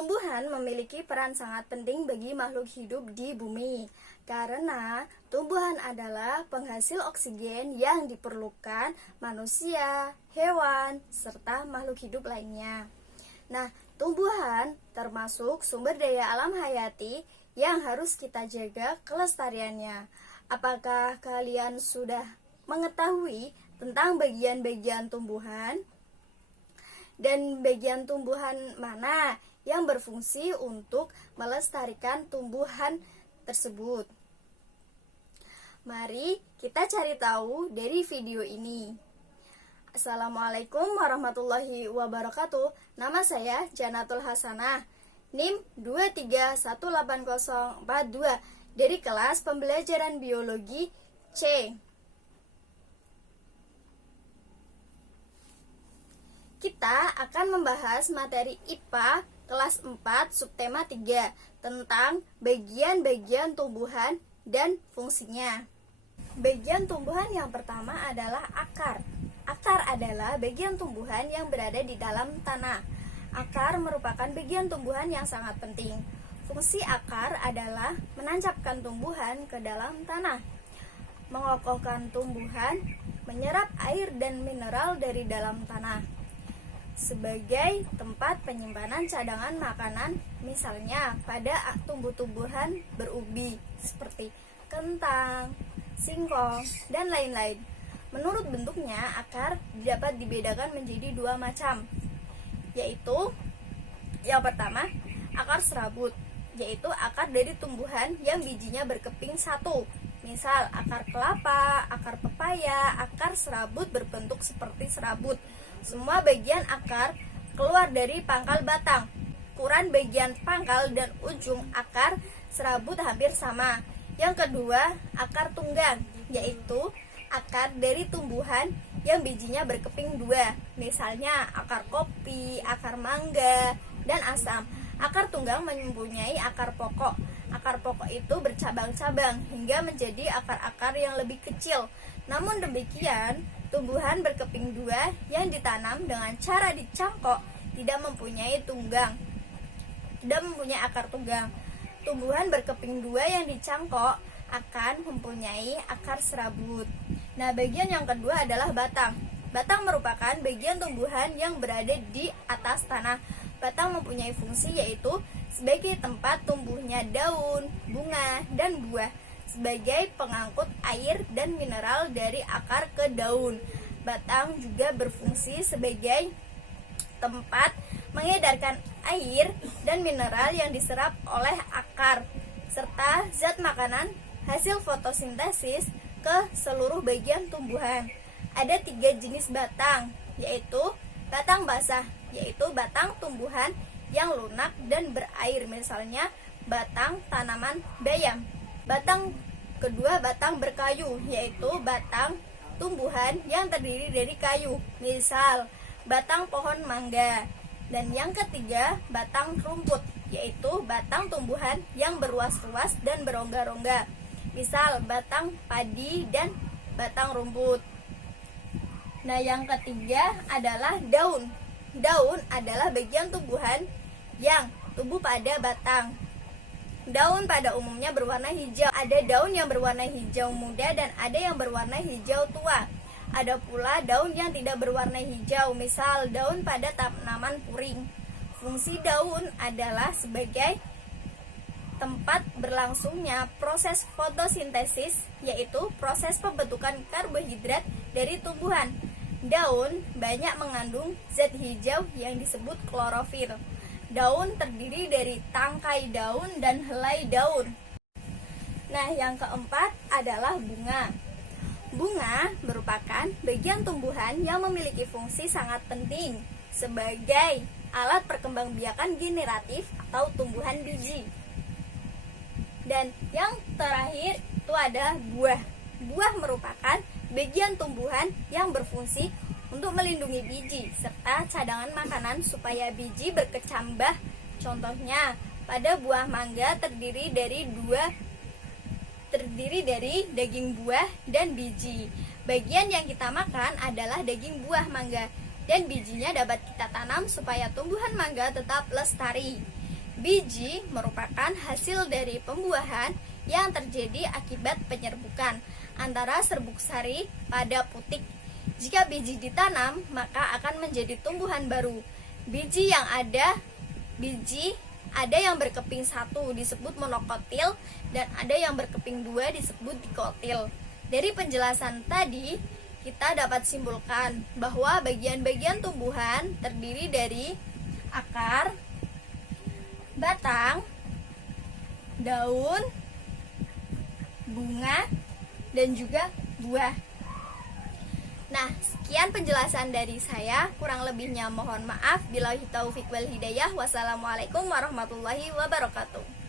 Tumbuhan memiliki peran sangat penting bagi makhluk hidup di bumi, karena tumbuhan adalah penghasil oksigen yang diperlukan manusia, hewan, serta makhluk hidup lainnya. Nah, tumbuhan termasuk sumber daya alam hayati yang harus kita jaga kelestariannya. Apakah kalian sudah mengetahui tentang bagian-bagian tumbuhan? Dan bagian tumbuhan mana yang berfungsi untuk melestarikan tumbuhan tersebut? Mari kita cari tahu dari video ini. Assalamualaikum warahmatullahi wabarakatuh. Nama saya Janatul Hasanah, NIM 2318042 dari kelas pembelajaran biologi C. Kita akan membahas materi IPA kelas 4 subtema 3 tentang bagian-bagian tumbuhan dan fungsinya. Bagian tumbuhan yang pertama adalah akar. Akar adalah bagian tumbuhan yang berada di dalam tanah. Akar merupakan bagian tumbuhan yang sangat penting. Fungsi akar adalah menancapkan tumbuhan ke dalam tanah, mengokohkan tumbuhan, menyerap air dan mineral dari dalam tanah, sebagai tempat penyimpanan cadangan makanan, misalnya pada tumbuh-tumbuhan berubi seperti kentang, singkong, dan lain-lain. Menurut bentuknya, akar dapat dibedakan menjadi dua macam, yaitu yang pertama, akar serabut, yaitu akar dari tumbuhan yang bijinya berkeping satu, misal akar kelapa, akar pepaya. Akar serabut berbentuk seperti serabut. Semua bagian akar keluar dari pangkal batang. Ukuran bagian pangkal dan ujung akar serabut hampir sama. Yang kedua, akar tunggang, yaitu akar dari tumbuhan yang bijinya berkeping dua, misalnya akar kopi, akar mangga, dan asam. Akar tunggang mempunyai akar pokok. Akar pokok itu bercabang-cabang hingga menjadi akar-akar yang lebih kecil. Namun demikian, tumbuhan berkeping dua yang ditanam dengan cara dicangkok tidak mempunyai akar tunggang. Tumbuhan berkeping dua yang dicangkok akan mempunyai akar serabut. Nah, bagian yang kedua adalah batang. Batang merupakan bagian tumbuhan yang berada di atas tanah. Batang mempunyai fungsi yaitu sebagai tempat tumbuhnya daun, bunga, dan buah, sebagai pengangkut air dan mineral dari akar ke daun. Batang juga berfungsi sebagai tempat mengedarkan air dan mineral yang diserap oleh akar, serta zat makanan hasil fotosintesis ke seluruh bagian tumbuhan. Ada 3 jenis batang, yaitu batang basah, yaitu batang tumbuhan yang lunak dan berair, misalnya batang tanaman bayam. Batang kedua, batang berkayu, yaitu batang tumbuhan yang terdiri dari kayu, misal batang pohon mangga. Dan yang ketiga, batang rumput, yaitu batang tumbuhan yang berruas-ruas dan berongga-rongga, misal batang padi dan batang rumput. Nah, yang ketiga adalah daun. Daun adalah bagian tumbuhan yang tumbuh pada batang. Daun pada umumnya berwarna hijau. Ada daun yang berwarna hijau muda dan ada yang berwarna hijau tua. Ada pula daun yang tidak berwarna hijau, misal daun pada tanaman puring. Fungsi daun adalah sebagai tempat berlangsungnya proses fotosintesis, yaitu proses pembentukan karbohidrat dari tumbuhan. Daun banyak mengandung zat hijau yang disebut klorofil. Daun terdiri dari tangkai daun dan helai daun. Nah, yang keempat adalah bunga. Bunga merupakan bagian tumbuhan yang memiliki fungsi sangat penting sebagai alat perkembangbiakan generatif atau tumbuhan biji. Dan yang terakhir itu ada buah. Buah merupakan bagian tumbuhan yang berfungsi untuk melindungi biji serta cadangan makanan supaya biji berkecambah. Contohnya, pada buah mangga terdiri dari daging buah dan biji. Bagian yang kita makan adalah daging buah mangga dan bijinya dapat kita tanam supaya tumbuhan mangga tetap lestari. Biji merupakan hasil dari pembuahan yang terjadi akibat penyerbukan antara serbuk sari pada putik. Jika biji ditanam, maka akan menjadi tumbuhan baru. Biji ada yang berkeping satu disebut monokotil dan ada yang berkeping dua disebut dikotil. Dari penjelasan tadi, kita dapat simpulkan bahwa bagian-bagian tumbuhan terdiri dari akar, batang, daun, bunga, dan juga buah. Nah, sekian penjelasan dari saya. Kurang lebihnya mohon maaf. Billahi taufiq wal hidayah. Wassalamualaikum warahmatullahi wabarakatuh.